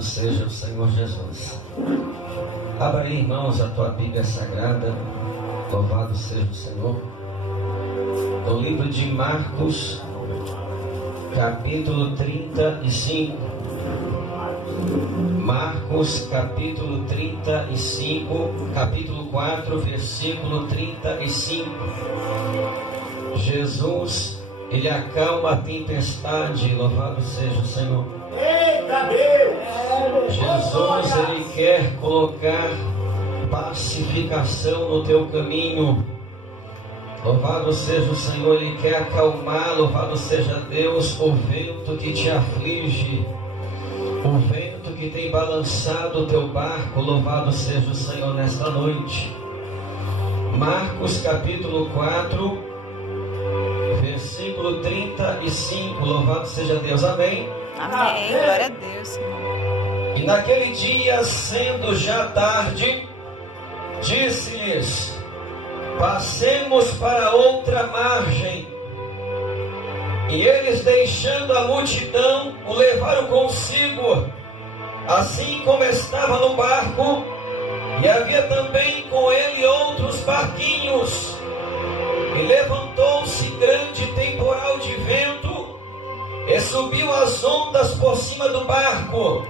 Louvado seja o Senhor Jesus. Abra aí, irmãos, a tua Bíblia Sagrada. Louvado seja o Senhor. No livro de Marcos, capítulo 35. Marcos, capítulo 35, capítulo 4, versículo 35. Jesus, ele acalma a tempestade. Louvado seja o Senhor. Eita Deus! Jesus, ele quer colocar pacificação no teu caminho. Louvado seja o Senhor, ele quer acalmar, louvado seja Deus, o vento que te aflige, o vento que tem balançado o teu barco. Louvado seja o Senhor nesta noite. Marcos capítulo 4, versículo 35. Louvado seja Deus, amém? Amém, glória a Deus, Senhor. E naquele dia, sendo já tarde, disse-lhes: passemos para outra margem. E eles, deixando a multidão, o levaram consigo, assim como estava no barco, e havia também com ele outros barquinhos. E levantou-se grande temporal de vento, e subiu as ondas por cima do barco,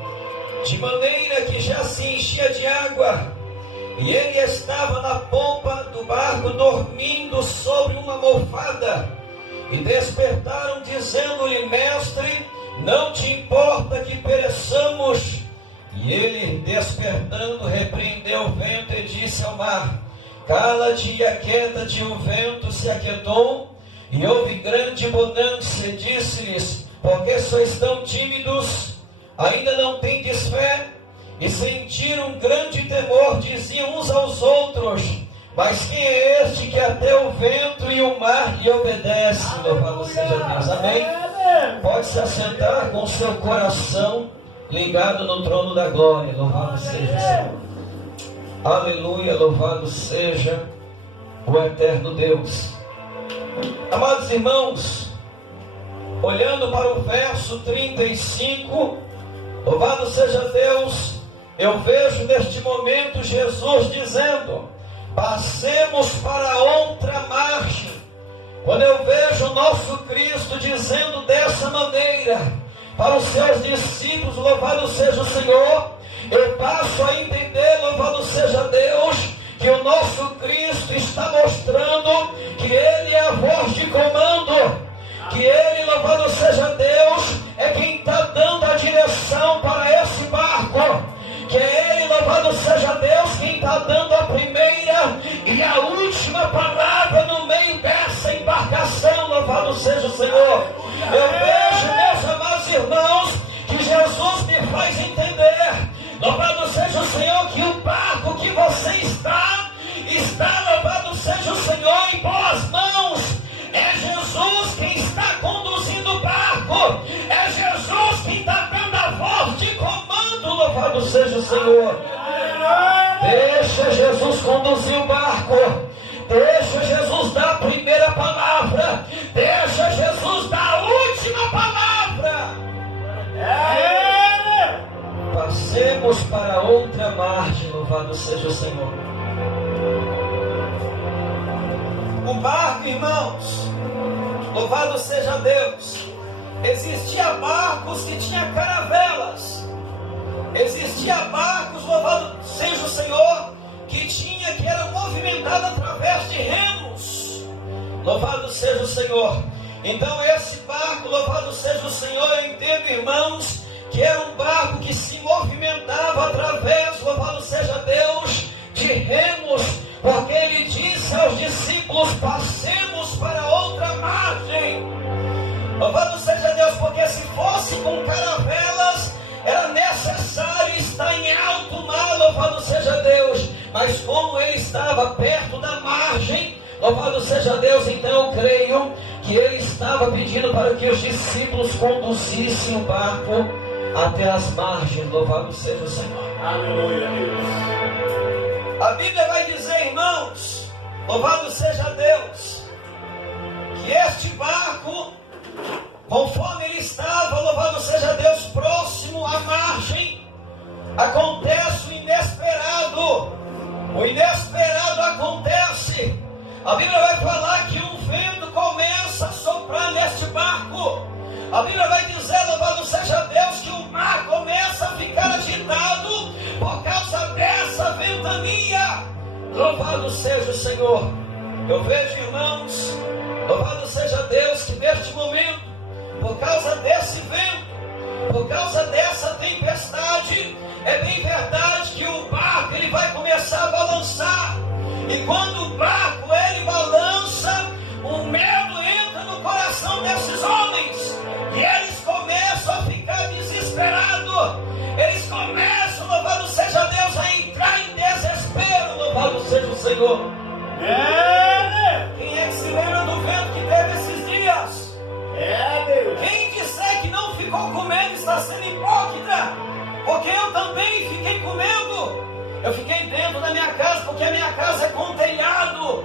de maneira que já se enchia de água. E ele estava na pomba do barco, dormindo sobre uma almofada. E despertaram, dizendo-lhe: mestre, não te importa que pereçamos? E ele, despertando, repreendeu o vento e disse ao mar: cala-te e aquieta-te. O vento se aquietou, e houve grande bonança. E disse-lhes: por que sois tão tímidos? Ainda não tendes fé? E sentiram grande temor, diziam uns aos outros: mas quem é este que até o vento e o mar lhe obedece? Louvado seja Deus, amém? Pode se assentar com seu coração ligado no trono da glória. Louvado seja o Senhor. Aleluia, louvado seja o eterno Deus. Amados irmãos, olhando para o verso 35, louvado seja Deus, eu vejo neste momento Jesus dizendo: passemos para outra margem. Quando eu vejo o nosso Cristo dizendo dessa maneira para os seus discípulos, louvado seja o Senhor, eu passo a entender, louvado seja Deus, que o nosso Cristo está mostrando que Ele é a voz de comando, que Ele, louvado seja Deus, é quem está dando a direção para esse barco, que é Ele, louvado seja Deus, quem está dando a primeira e a última palavra no meio dessa embarcação. Louvado seja o Senhor. Eu vejo, meus amados irmãos, que Jesus me faz entender, louvado seja o Senhor, que o barco que você está, louvado seja o Senhor, em boas mãos. É Jesus quem está conduzindo o barco, é Jesus quem está dando a voz de comando. Louvado seja o Senhor. Deixa Jesus conduzir o barco, deixa Jesus dar a primeira palavra, deixa Jesus dar a última palavra. Passemos para outra margem. Louvado seja o Senhor. O barco, irmãos, louvado seja Deus, existia barcos que tinham caravelas, existia barcos, louvado seja o Senhor, que era movimentado através de remos. Louvado seja o Senhor. Então esse barco, louvado seja o Senhor, eu entendo, irmãos, que era um barco que se movimentava através, louvado seja Deus, de remos, porque ele disse aos discípulos: passemos para outra margem. Louvado seja Deus, porque se fosse com caravelas, era necessário estar em alto mar, louvado seja Deus, mas como ele estava perto da margem, louvado seja Deus, então eu creio que ele estava pedindo para que os discípulos conduzissem o barco até as margens. Louvado seja o Senhor. Aleluia, Deus. A Bíblia vai dizer, irmãos, louvado seja Deus, que este barco, conforme ele estava, louvado seja Deus, próximo à margem, acontece o inesperado. O inesperado acontece. A Bíblia vai falar que um vento começa a soprar neste barco. A Bíblia vai dizer, louvado seja Deus, que o mar começa a ficar agitado por causa dessa ventania. Louvado seja o Senhor. Eu vejo, irmãos, louvado seja Deus, que neste momento, por causa desse vento, por causa dessa tempestade, é bem verdade que o barco ele vai começar a balançar. E quando o barco ele balança, o medo entra no coração desses homens. E eles começam a ficar desesperados. Eles começam, louvado seja Deus, a entrar em desespero. Louvado seja o Senhor. Quem é que se lembra do vento que teve esses dias? Deus. Quem disser que não ficou com medo está sendo hipócrita. Porque eu também fiquei com medo. Eu fiquei dentro da minha casa, porque a minha casa é com telhado.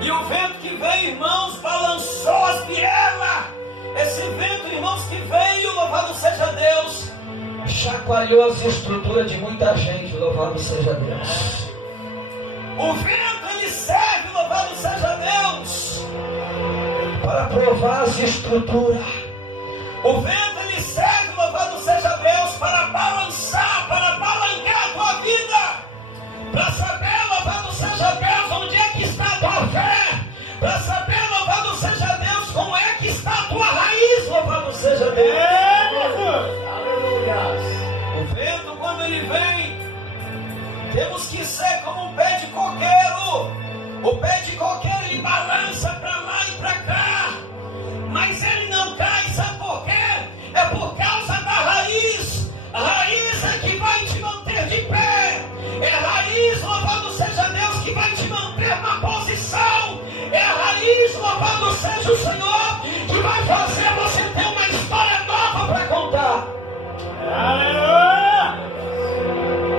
E o vento que veio, irmãos, balançou as vielas. Esse vento, irmãos, que veio, louvado seja Deus, chacoalhou as estruturas de muita gente, louvado seja Deus. O vento, ele serve, louvado seja Deus, para provar as estruturas. O vento, ele serve, louvado seja Deus, para balançar, para balançar a tua vida, para saber, louvado seja Deus, onde é que está a tua fé, para saber, louvado seja Deus, como é que está a tua raiz, louvado seja Deus. O vento, quando ele vem, temos que ser como um pé de coqueiro. O pé de coqueiro, ele balança para lá e para cá, mas ele não cai, sabe por quê? É por causa da raiz. A raiz é que vai te manter de pé. É a raiz, louvado seja Deus, que vai te manter na posição. É a raiz, louvado seja o Senhor, que vai fazer você ter uma história nova para contar. Aleluia!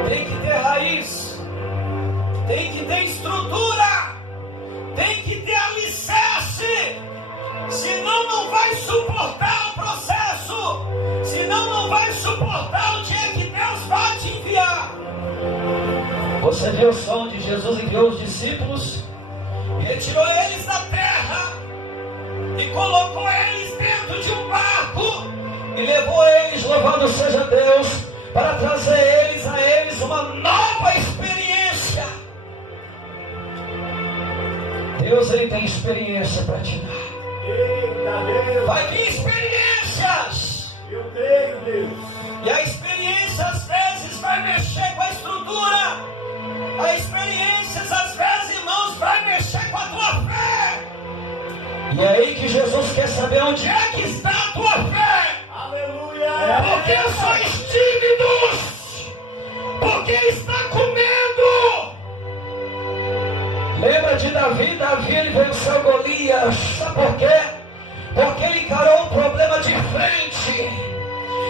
Tem que ter raiz, tem que ter estrutura, tem que ter alicerce. Senão não vai suportar o processo. Senão não vai suportar o dia que Deus vai te enviar. Você viu só onde Jesus enviou os discípulos? Ele tirou eles da terra e colocou eles dentro de um barco e levou eles, louvado seja Deus, para trazer a eles uma nova experiência. Deus, ele tem experiência para te dar. Eita Deus! Vai vir experiências. Eu creio, Deus. E a experiência às vezes vai mexer com a estrutura. A experiência às vezes, irmãos, vai mexer com a tua fé. E é aí que Jesus quer saber onde é que está a tua fé. Aleluia! Porque sois tímidos. Porque está com medo. Lembra de Davi? Davi, ele venceu Golias. Sabe por quê? Porque ele encarou o problema de frente.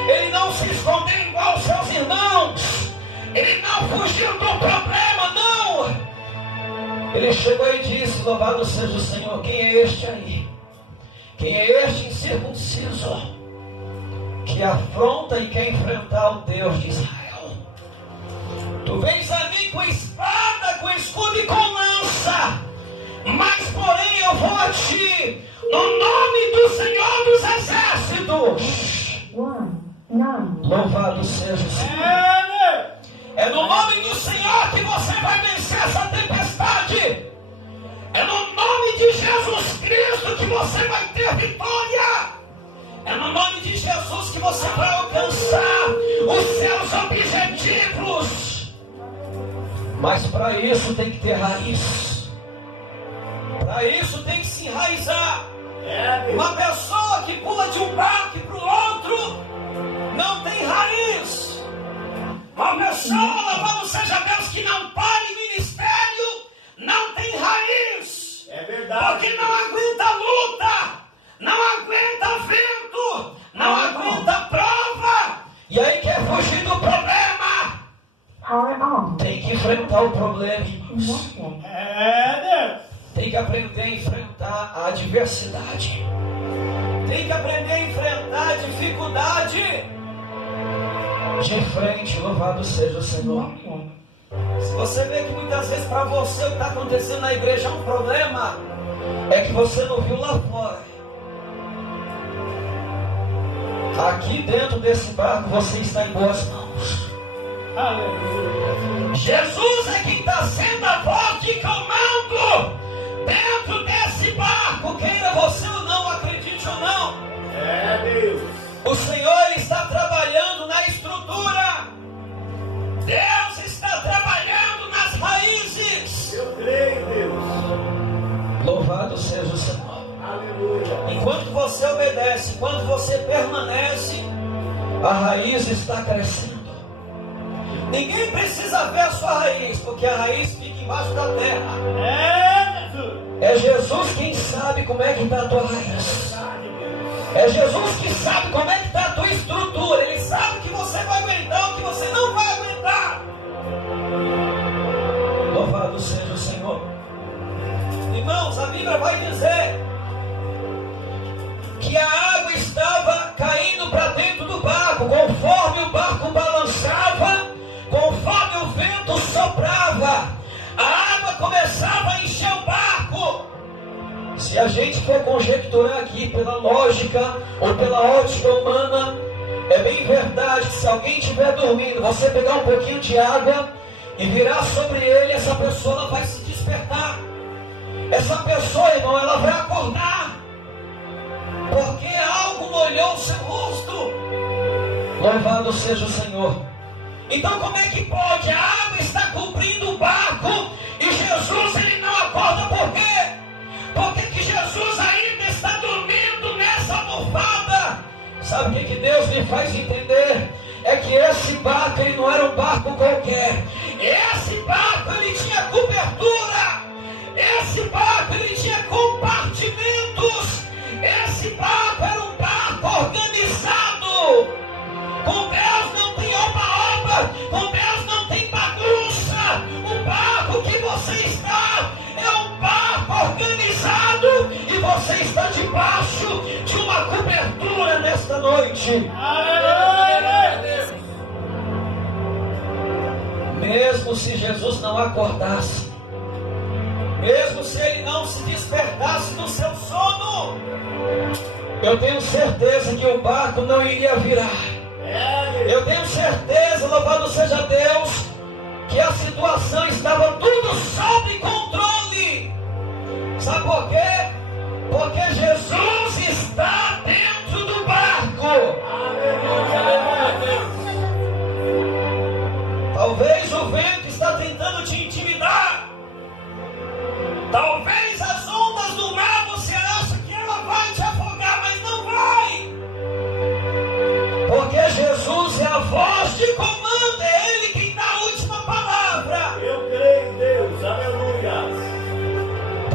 Ele não se escondeu igual aos seus irmãos. Ele não fugiu do problema, não. Ele chegou e disse, louvado seja o Senhor, quem é este aí? Quem é este incircunciso que afronta e quer enfrentar o Deus de Israel? Tu vens a mim com espada, com escudo e com lança, mas porém eu vou a ti no nome do Senhor dos Exércitos. Louvado seja o Senhor. É no nome do Senhor que você vai vencer essa tempestade. É no nome de Jesus Cristo que você vai ter vitória. É no nome de Jesus que você vai alcançar os seus objetivos. Mas para isso tem que ter raiz. Para isso tem que se enraizar. Uma pessoa que pula de um barco para o outro não tem raiz. Uma pessoa, louvado seja Deus, que não pare em ministério, não tem raiz. É verdade. Porque não aguenta luta, não aguenta vento, não aguenta prova. E aí quer fugir do problema. Tem que enfrentar o problema, irmãos. Tem que aprender a enfrentar a adversidade. Tem que aprender a enfrentar a dificuldade. de frente. Louvado seja o Senhor. Se você vê que muitas vezes para você o que está acontecendo na igreja é um problema, é que você não viu lá fora. Aqui dentro desse barco você está em boas mãos. Aleluia. Jesus é quem está sendo a voz de comando dentro desse barco, queira você ou não, acredite ou não. É Deus. O Senhor ele está trabalhando na estrutura. Deus está trabalhando nas raízes. Eu creio, Deus. Louvado seja o Senhor. Aleluia. Enquanto você obedece, enquanto você permanece, a raiz está crescendo. Ninguém precisa ver a sua raiz, porque a raiz fica embaixo da terra. É Jesus. É Jesus quem sabe como é que está a tua raiz. É Jesus que sabe como é que está a tua estrutura. Ele sabe que você vai aguentar ou que você não vai aguentar. Louvado seja o Senhor. Irmãos, a Bíblia vai dizer que a água estava caindo para dentro do barco, conforme o barco balançava, conforme o vento soprava, a água começava a encher o barco. Se a gente for conjecturar aqui pela lógica ou pela ótica humana, é bem verdade que se alguém estiver dormindo, você pegar um pouquinho de água e virar sobre ele, essa pessoa ela vai se despertar. Essa pessoa, irmão, ela vai acordar, porque algo molhou o seu rosto. Louvado seja o Senhor. Então como é que pode? A água está cobrindo o barco e Jesus ele não acorda. Por quê? Porque que Jesus ainda está dormindo nessa almofada. Sabe o que Deus me faz entender? É que esse barco ele não era um barco qualquer. Esse barco ele tinha cobertura. Esse barco ele tinha compartimentos. Esse barco era um barco organizado. Com Deus não tem oba-oba. Com Deus não tem bagunça. O barco que você está é um barco organizado. E você está debaixo de uma cobertura nesta noite. Mesmo se Jesus não acordasse, mesmo se ele não se despertasse do seu sono, eu tenho certeza que o barco não iria virar. Eu tenho certeza, louvado seja Deus, que a situação estava tudo sob controle. Sabe por quê? Porque Jesus está dentro do barco. Talvez o vento está tentando te intimidar. Talvez as ondas do mar você acha que ela vai te afogar, mas não vai. Porque Jesus é a voz de comando, é Ele quem dá a última palavra. Eu creio em Deus. Aleluia.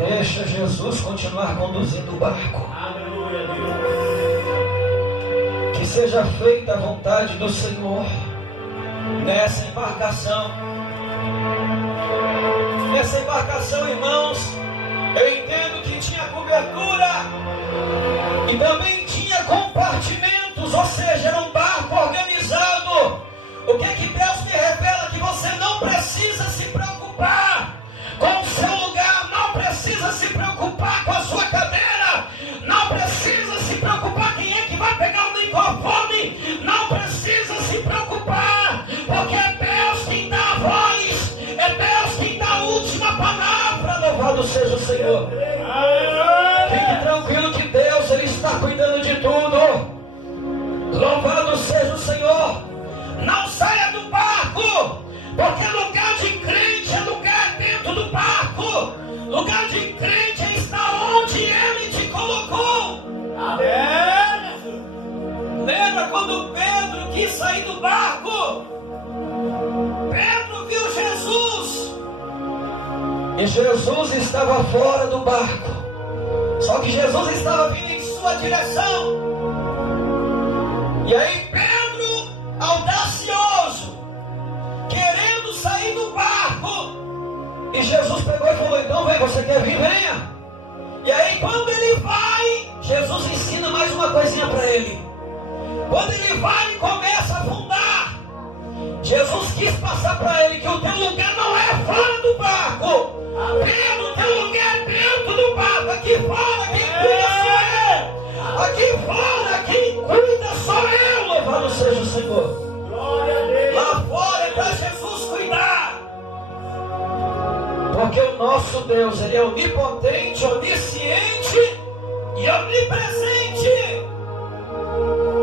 Deixa Jesus continuar conduzindo o barco. Aleluia, Deus. Que seja feita a vontade do Senhor nessa embarcação. Nessa embarcação, irmãos, eu entendo que tinha cobertura e também tinha compartimentos, ou seja, era um barco organizado. O que é que Deus me revela? Que você não precisa se preocupar com o seu lugar, não precisa se preocupar com a sua cadeira, não precisa se preocupar quem é que vai pegar o microfone, não precisa se preocupar, porque é Deus quem dá a voz, é Deus quem dá a última palavra. Louvado seja o Senhor. Fique tranquilo que Deus ele está cuidando de tudo. Louvado seja o Senhor. Não saia do barco, porque lugar de crente é lugar dentro do barco. Lugar de crente é estar onde Ele te colocou. Lembra quando Pedro quis sair do barco? Pedro viu Jesus e Jesus estava fora do barco. Só que Jesus estava vindo em sua direção. E aí Pedro, audacioso, querendo sair do barco, e Jesus pegou e falou: então vem, você quer vir? Venha. E aí quando ele vai, Jesus ensina mais uma coisinha para ele. Quando ele vai e começa a afundar, Jesus quis passar para ele que o teu lugar não é fora do barco. Pedro, o teu lugar é dentro do barco. Aqui fora quem cuida sou eu. Aqui fora quem cuida sou eu. Louvado seja o Senhor. Glória a Deus. Lá fora é para Jesus cuidar. Porque o nosso Deus, Ele é onipotente, onisciente e onipresente.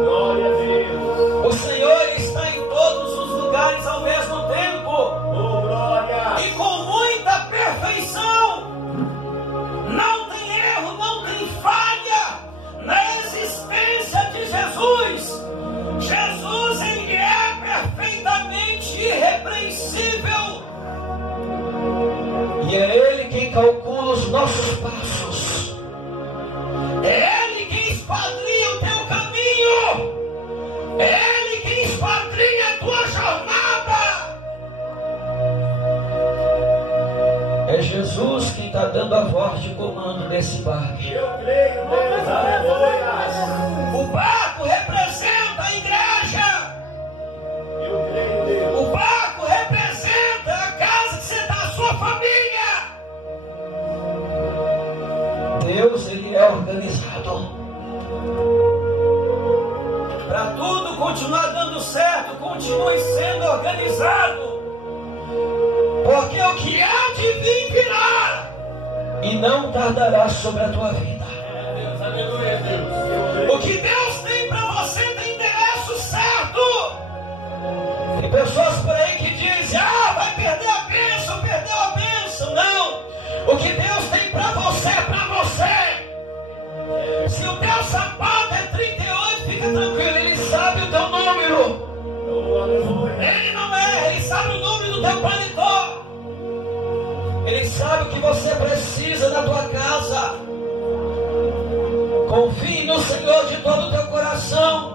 Glória a Deus. O Senhor está em todos os lugares ao mesmo tempo. Oh, glória. E com muita perfeição. Não tem erro, não tem falha na existência de Jesus. Jesus, Ele é perfeitamente irrepreensível. E é Ele quem calcula os nossos passos. É Ele quem esquadrinha o teu caminho. É Ele quem esquadrinha a tua jornada. É Jesus quem está dando a voz de comando desse barco. Eu creio, Deus. Aleluia. O barco representa a igreja. Eu creio, Deus. O barco representa a casa que você está, a sua família. Deus, Ele é organizado. Para tudo continuar dando certo, continue sendo organizado. Porque o que há de vir virá e não tardará sobre a tua vida. Deus, aleluia, Deus. O que Deus tem para você tem endereço certo. Tem pessoas por aí que dizem: vai perder a bênção, perdeu a bênção. Não, o que Deus tem para você é para você. Se o teu sapato é 38, fica tranquilo, Ele sabe o teu número. Oh, aleluia. Ele não erra, Ele sabe o número do teu paletó. Ele sabe o que você precisa na tua casa. Confie no Senhor de todo o teu coração.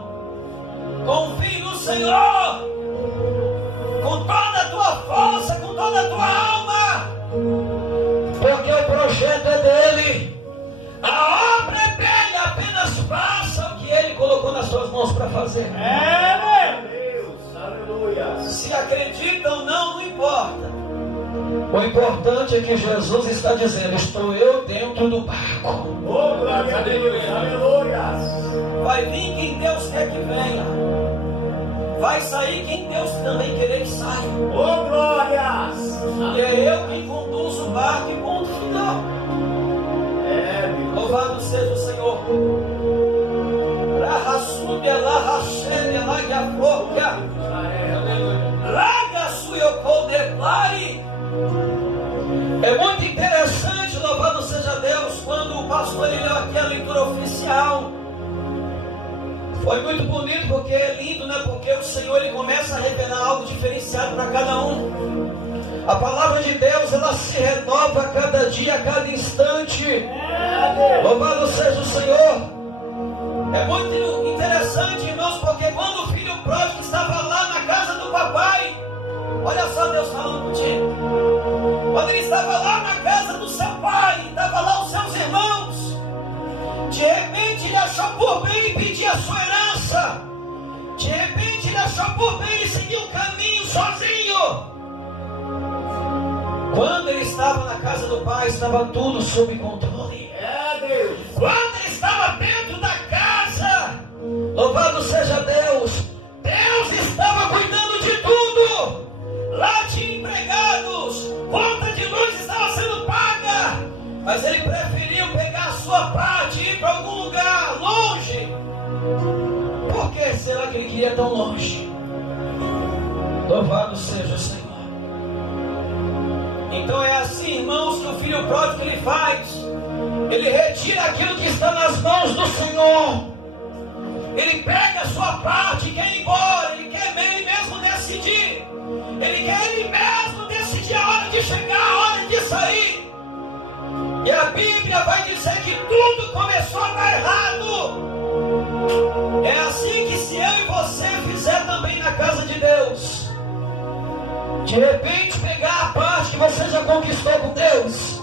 Confie no Senhor com toda a tua força, com toda a tua alma. Porque o projeto é dele. A obra é dele, apenas faça o que Ele colocou nas suas mãos para fazer. É, Deus, aleluia. Se acredita ou não, não importa. O importante é que Jesus está dizendo: estou eu dentro do barco. Oh, glória a Deus, aleluia. Vai vir quem Deus quer que venha. Vai sair quem Deus também querer que saia. Oh, glórias. E é eu quem conduzo o barco e ponto final. É, Deus. Louvado seja o Senhor. É muito interessante, louvado seja Deus, quando o pastor leu aqui a leitura oficial. Foi muito bonito, porque é lindo, né? Porque o Senhor, Ele começa a revelar algo diferenciado para cada um. A palavra de Deus, ela se renova a cada dia, a cada instante. Louvado seja o Senhor. É muito interessante, irmãos, porque quando o filho pródigo estava lá na casa do papai, olha só Deus falando contigo. Quando ele estava lá na casa do seu pai, estava lá os seus irmãos, de repente ele achou por bem pedir a sua herança. De repente ele achou por bem seguir um caminho sozinho. Quando ele estava na casa do pai, estava tudo sob controle. É, Deus. Quando ele estava dentro da casa, louvado seja Deus, Deus estava cuidando de tudo. Lá tinha empregados, conta de luz estava sendo paga, mas ele preferiu pegar a sua parte e ir para algum lugar longe. Por que será que ele queria tão longe? Louvado seja o Senhor. Então é assim, irmãos, que o filho pródigo ele faz. Ele retira aquilo que está nas mãos do Senhor. Ele pega a sua parte e quer ir embora. Ele quer ele mesmo decidir. Ele quer ele mesmo decidir a hora de chegar, a hora de sair. E a Bíblia vai dizer que tudo começou a dar errado. É assim que se eu e você fizer também na casa de Deus, de repente pegar a parte que você já conquistou com Deus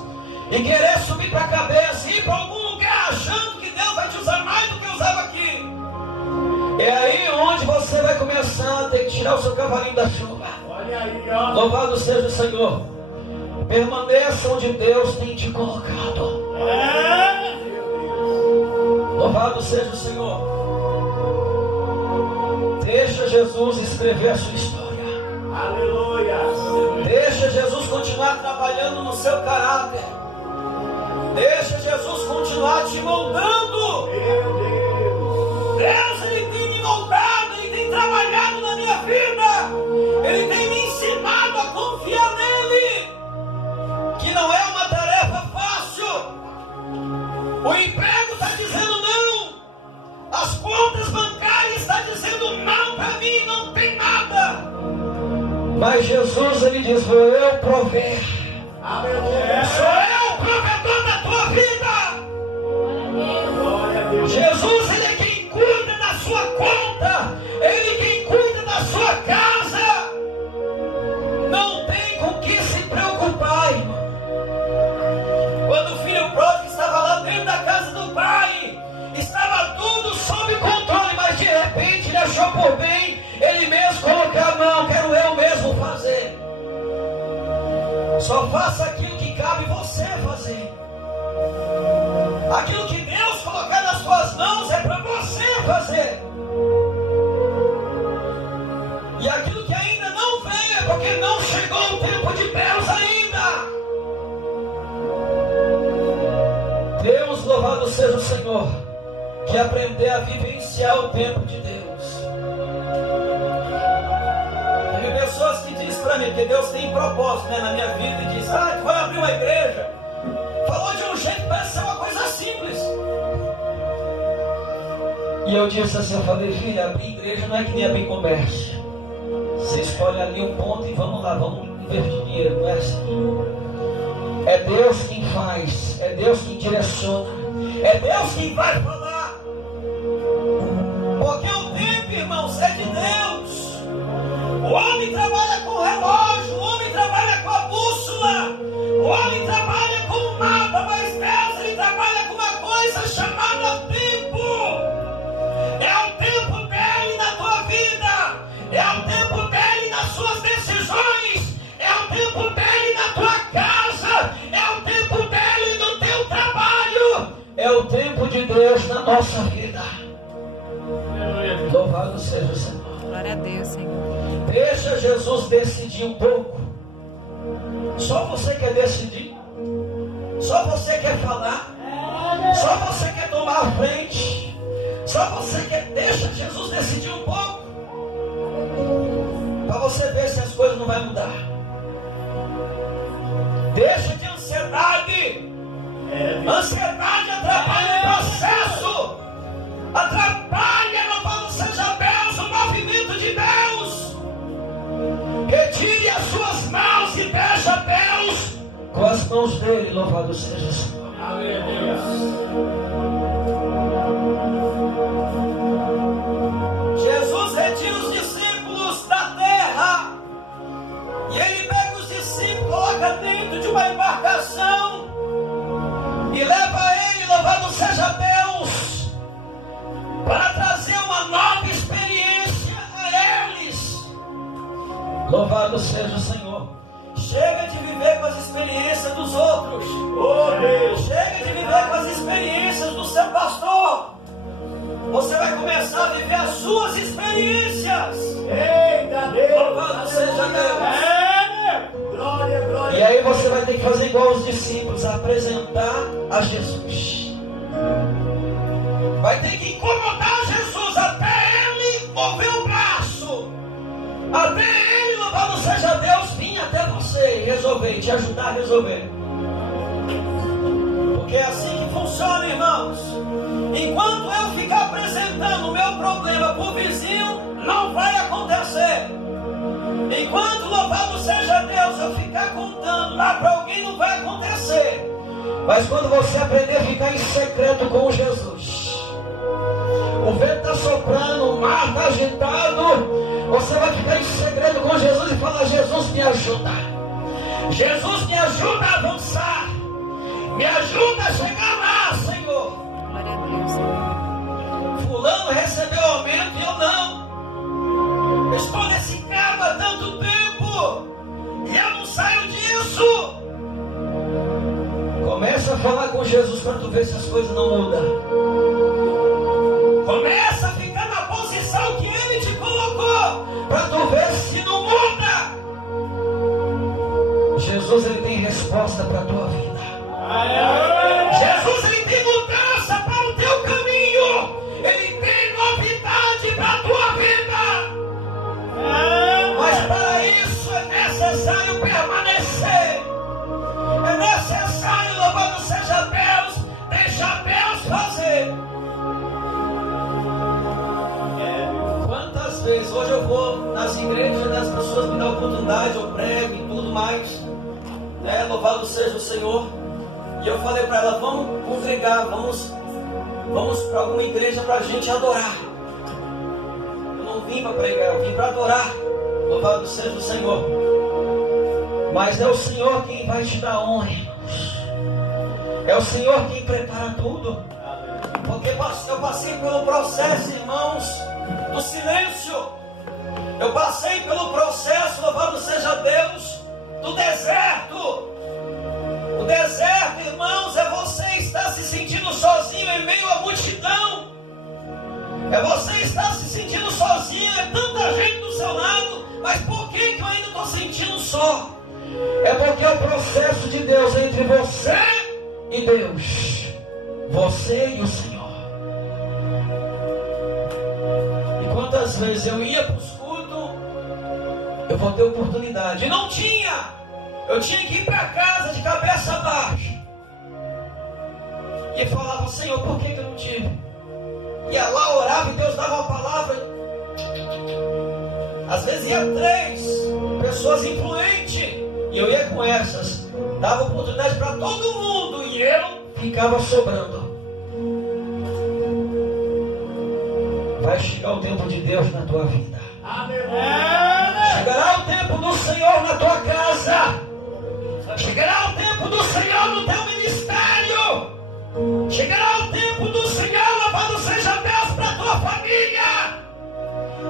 e querer subir para a cabeça e ir para algum lugar achando que Deus vai te usar mais do que usava aqui. É aí onde você vai começar a ter que tirar o seu cavalinho da chuva. Olha aí, ó. Louvado seja o Senhor. Permaneça onde Deus tem te colocado. Louvado seja o Senhor. Deixa Jesus escrever a sua história. Aleluia. Deixa Jesus continuar trabalhando no seu caráter. Deixa Jesus continuar te moldando. Meu Deus. Deus, Ele tem me moldado, Ele tem trabalhado na minha vida. Ele tem me ensinado a confiar nele. Que não é uma tarefa fácil. O emprego está dizendo não. As contas bancárias estão dizendo não para mim, não tem nada. Mas Jesus, Ele diz, vou eu prover. Aleluia. Sou eu o provedor da tua vida. Glória a Deus. Jesus, Ele é quem cuida da sua conta. Ele é quem cuida da sua casa. Não tem com que se preocupar, irmão. Quando o filho pródigo estava lá dentro da casa do pai, estava tudo sob controle, mas de repente ele achou por bem ele mesmo colocar a mão. Quero eu mesmo fazer. Só faça aquilo que cabe você fazer. Aquilo que Deus colocar nas suas mãos é para você fazer. E aquilo que ainda não veio é porque não chegou o tempo de Deus ainda. Deus, louvado seja o Senhor, que aprender a vivenciar o tempo de Deus. Tem pessoas que dizem para mim que Deus tem propósito, na minha vida, e diz, tu vai abrir uma igreja. Falou de um jeito que parece ser uma coisa simples. E eu disse assim, eu falei, filha, abrir igreja não é que nem abrir comércio. Você escolhe ali um ponto e vamos lá, vamos investir dinheiro, não é assim. É Deus quem faz, é Deus quem direciona, é Deus quem vai falar. Porque o tempo, irmãos, é de Deus. O homem trabalha com o relógio, o homem trabalha com a bússola, o homem trabalha com o mapa, mas Deus, Ele trabalha com uma coisa chamada tempo. É o tempo dele na tua vida, é o tempo dele nas suas decisões, é o tempo dele na tua casa, é o tempo dele no teu trabalho, é o tempo de Deus na nossa vida. Louvado seja o Senhor. Glória a Deus, Senhor. Deixa Jesus decidir um pouco. Só você quer decidir? Só você quer falar? Só você quer tomar a frente? Só você quer... Deixa Jesus decidir um pouco. Para você ver se as coisas não vão mudar. Deixa de ansiedade. Ansiedade atrapalha o processo. Atrapalha, louvado seja Deus, o movimento de Deus. Retire as suas mãos e deixa Deus com as mãos dele, louvado seja o Senhor. Aleluia. Jesus retira os discípulos da terra e ele pega os discípulos, coloca dentro de uma embarcação e leva ele, louvado seja Deus, para trazer uma nova experiência a eles. Louvado seja o Senhor. Chega de viver com as experiências dos outros. Oh, Deus. Chega de viver com as experiências do seu pastor. Você vai começar a viver as suas experiências. Eita Deus. Louvado seja Deus. Glória, glória. E aí você vai ter que fazer igual os discípulos, apresentar a Jesus. Vai ter que incomodar Jesus até ele mover o braço. Até ele, louvado seja Deus, vir até você e resolver, te ajudar a resolver. Porque é assim que funciona, irmãos. Enquanto eu ficar apresentando o meu problema para o vizinho, não vai acontecer. Enquanto, louvado seja Deus, eu ficar contando lá para alguém, não vai acontecer. Mas quando você aprender a ficar em secreto com Jesus, o vento está soprando, o mar está agitado, você vai ficar em segredo com Jesus e falar: Jesus, me ajuda. Jesus, me ajuda a avançar. Me ajuda a chegar lá, Senhor. Glória a Deus, Senhor. Fulano recebeu aumento e eu falar com Jesus para tu ver se as coisas não mudam. Começa a ficar na posição que Ele te colocou, para tu ver se não muda. Jesus, Ele tem resposta para a tua vida. Jesus, Ele tem mudança para o teu caminho. Ele tem novidade para a tua vida. Mas para isso é necessário permanecer. É necessário, louvado seja Deus, deixar Deus fazer. Quantas vezes, hoje eu vou nas igrejas, as pessoas me dão oportunidade, eu prego e tudo mais, né? Louvado seja o Senhor. E eu falei para ela, vamos congregar, vamos para alguma igreja para a gente adorar. Eu não vim para pregar, eu vim para adorar. Louvado seja o Senhor. Mas é o Senhor quem vai te dar honra, irmãos. É o Senhor quem prepara tudo. Porque eu passei pelo processo, irmãos, do silêncio. Eu passei pelo processo, louvado seja Deus, do deserto. O deserto, irmãos, é você estar se sentindo sozinho em meio à multidão. É você estar se sentindo sozinho, é tanta gente do seu lado. Mas por que eu ainda estou sentindo só? É porque é o processo de Deus entre você e Deus. Você e o Senhor. E quantas vezes eu ia para os cultos, eu vou ter oportunidade. E não tinha. Eu tinha que ir para casa de cabeça baixa. E falava, Senhor, por que eu não tive? Ia lá, orava e Deus dava uma palavra. Às vezes ia 3 pessoas influentes. E eu ia com essas. Dava oportunidade para todo mundo. E eu ficava sobrando. Vai chegar o tempo de Deus na tua vida. Chegará o tempo do Senhor na tua casa. Chegará o tempo do Senhor no teu ministério. Chegará o tempo do Senhor, louvado seja Deus, para a tua família.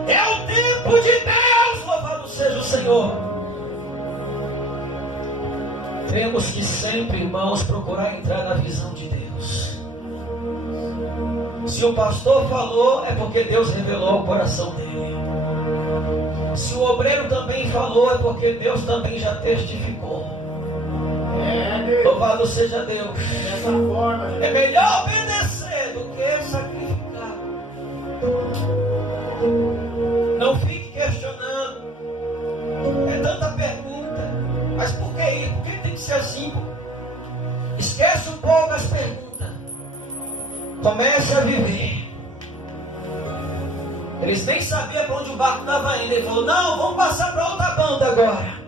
É o tempo de Deus, louvado seja o Senhor. Temos que sempre, irmãos, procurar entrar na visão de Deus. Se o pastor falou, é porque Deus revelou o coração dele. Se o obreiro também falou, é porque Deus também já testificou. Louvado seja Deus. É melhor obedecer do que sacrificar. Não fique questionando. É tanta pergunta. Mas por que isso? Por que tem que ser assim? Esquece um pouco as perguntas. Comece a viver. Eles nem sabiam para onde o barco estava indo. Ele falou, não, vamos passar para outra banda agora.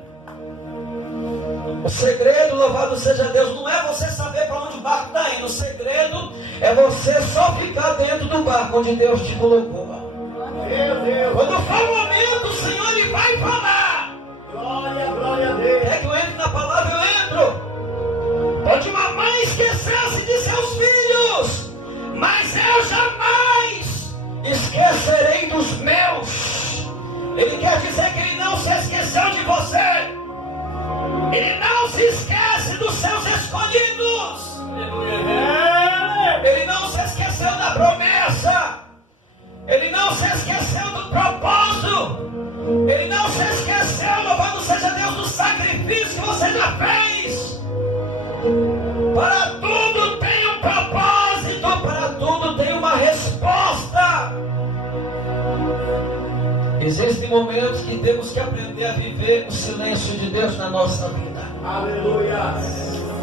O segredo, louvado seja Deus, não é você saber para onde o barco está indo. O segredo é você só ficar dentro do barco onde Deus te colocou. Meu Deus. Quando for o momento, o Senhor Ele vai falar. Glória a Deus. É que eu entro na palavra, eu entro. Pode uma mãe esquecer-se de seus filhos, mas eu jamais esquecerei dos meus. Ele quer dizer que Ele não se esqueceu de você. Ele não se esquece dos seus escolhidos. Ele não se esqueceu da promessa. Ele não se esqueceu do propósito. Ele não se esqueceu, louvado seja Deus, do sacrifício que você já fez. Para tudo tem um propósito, para tudo tem uma resposta. Existem momentos que temos que aprender a viver o silêncio de Deus na nossa vida. Aleluia.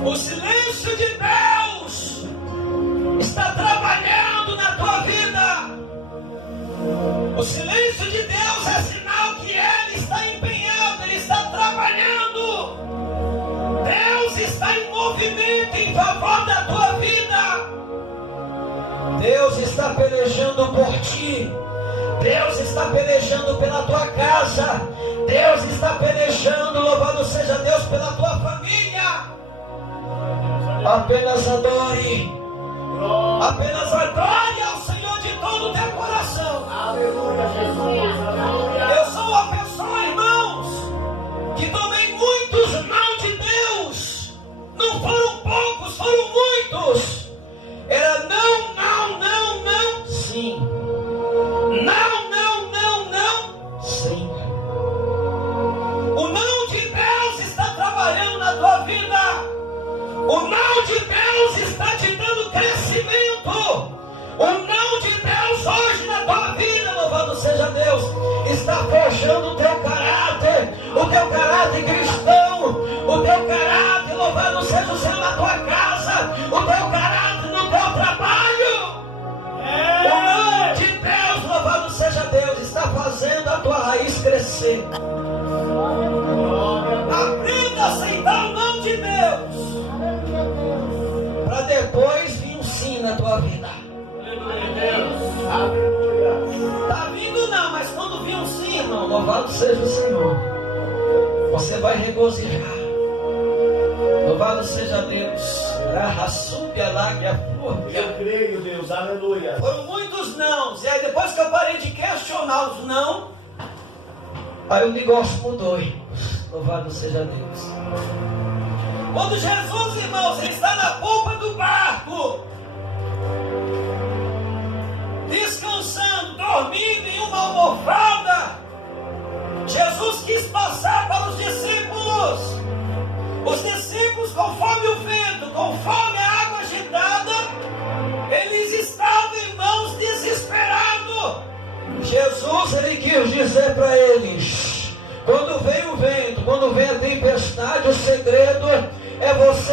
O silêncio de Deus está trabalhando na tua vida. O silêncio de Deus é sinal que Ele está empenhado, Ele está trabalhando. Deus está em movimento em favor da tua vida. Deus está pelejando por ti. Deus está pelejando pela tua casa. Deus está pelejando, louvado seja Deus, pela tua família. Apenas adore. Apenas adore ao Senhor de todo o teu coração. Aleluia, Jesus. Aleluia. Eu sou uma pessoa, irmãos, que tomei muitos não de Deus. Não foram poucos, foram muitos. não de Deus está te dando crescimento. O não de Deus hoje na tua vida, louvado seja Deus, está forjando o teu caráter cristão, o teu caráter, louvado seja o Senhor, na tua casa, o teu caráter no teu trabalho. O não de Deus, louvado seja Deus, está fazendo a tua raiz crescer. Aprenda a aceitar o não de Deus, para depois vir um sim na tua vida. Está vindo não, mas quando vir um sim, irmão, louvado seja o Senhor, você vai regozijar. Louvado seja Deus. Eu creio, Deus, aleluia. Foram muitos nãos, e aí depois que eu parei de questionar os não, aí o negócio mudou, irmãos. Louvado seja Deus. Quando Jesus, irmãos, ele está na polpa do barco, descansando, dormindo em uma almofada, Jesus quis passar para os discípulos. Os discípulos, conforme o vento, conforme a água agitada, eles estavam, irmãos, desesperados. Jesus, ele quis dizer para eles: quando vem o vento, quando vem a tempestade, o segredo é você